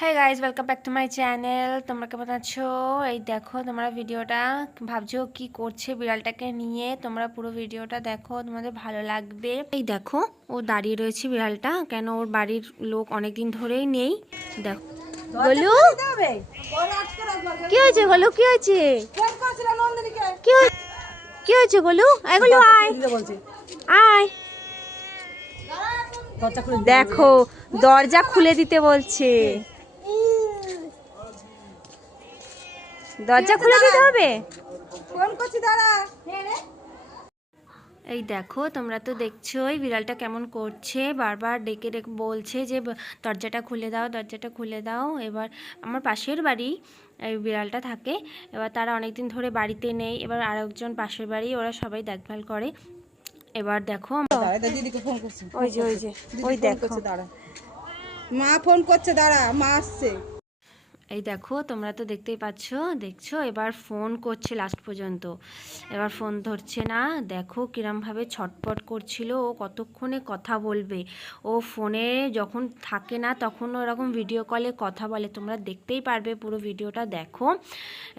Hi guys, welcome back to my channel. তোমরা কেমন আছো? এই দেখো, তোমরা ভিডিওটা ভাবছো কি করছে বিড়ালটাকে নিয়ে। তোমরা পুরো ভিডিওটা দেখো, তোমাদের ভালো লাগবে। এই দেখো, ও দাঁড়িয়ে রয়েছে বিড়ালটা, কেন ওর বাড়ির লোক অনেকদিন ধরেই নেই। দেখো গোলু, কি হয়েছে গোলু? কি হয়েছে? কি হয়েছে গোলু? এগুলো আয় আয়। দেখো, দরজা খুলে দিতে বলছে। দরজা খুলে দিতে হবে। ফোন করছি, দাঁড়া। এই দেখো, তোমরা তো দেখছোই বিড়ালটা কেমন করছে, বারবার ডেকে ডেকে বলছে যে দরজাটা খুলে দাও, দরজাটা খুলে দাও। এবার আমার পাশের বাড়ি এই বিড়ালটা থাকে, এবার তারা অনেকদিন ধরে বাড়িতে নেই। এবার আরেকজন পাশের বাড়ি, ওরা সবাই দেখভাল করে। এবার দেখো, দিদিকে ফোন করছে, ওই দেখো মা ফোন করছে, দাঁড়া মা আসছে। এই দেখো, তোমরা তো দেখতেই দেখছো। এবার ফোন করছে লাস্ট পর্যন্ত, এবার ফোন ধরছে না। দেখো কিরমভাবে ছটপট করছিল, ও কতক্ষণে কথা বলবে। ও ফোনে যখন থাকে না তখন ওরকম ভিডিও কলে কথা বলে, তোমরা দেখতেই পারবে, পুরো ভিডিওটা দেখো।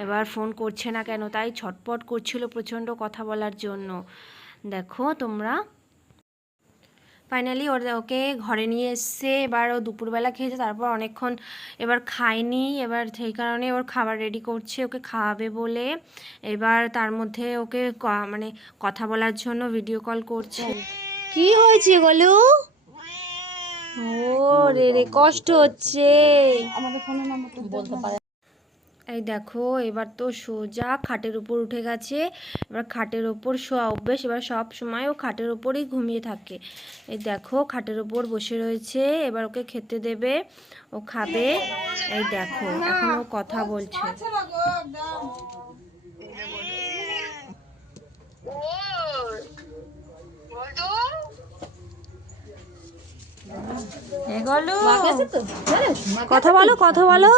এবার ফোন করছে না কেন, তাই ছটপট করছিল প্রচণ্ড কথা বলার জন্য। দেখো তোমরা, ফাইনালি ওকে ঘরে নিয়ে এসছে। এবার ও দুপুরবেলা খেয়েছে, তারপর অনেকক্ষণ এবার খায়নি। এবার সেই কারণে ওর খাবার রেডি করছে, ওকে খাওয়াবে বলে। এবার তার মধ্যে ওকে মানে কথা বলার জন্য ভিডিও কল করছে। কি হয়েছে বলো? ও রে রে, কষ্ট হচ্ছে। আমাদের ফোনের নাম্বারটা বলতে পারে। এই দেখো, এবার তো সোজা খাটের উপর উঠে গেছে। এবার খাটের ওপর শোয়া অভ্যেস, এবার সব সময় ও খাটের ওপরেই ঘুমিয়ে থাকে। এই দেখো, খাটের ওপর বসে রয়েছে। এবার ওকে খেতে দেবে, ও খাবে। এই দেখো, এখন ও কথা বলছে। কথা বলো, কথা বলো।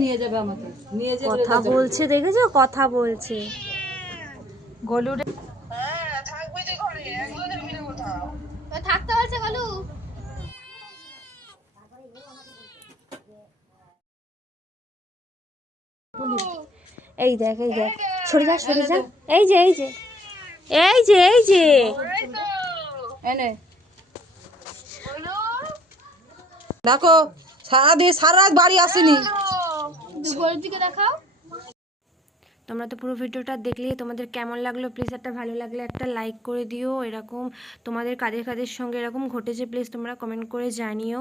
নিয়ে যাবে আমাকে, নিয়ে যাবে। কথা বলছে, দেখেছো? কথা বলছে গোলু রে। থাকতে বলছে গলু। এই দেখ, এই দেখ, সরে যা, সরে যা। এই যে, এই যে, এই যে, এই যে, এনে দেখো, সারাদিন সারা রাত বাড়ি আসেনি। গরুর দিকে দেখাও। তোমরা তো পুরো ভিডিওটা দেখলে, তোমাদের কেমন লাগলো প্লিজ একটা ভালো লাগলে একটা লাইক করে দিও। এরকম তোমাদের কাদের কাদের সঙ্গে এরকম ঘটেছে প্লিজ তোমরা কমেন্ট করে জানিও।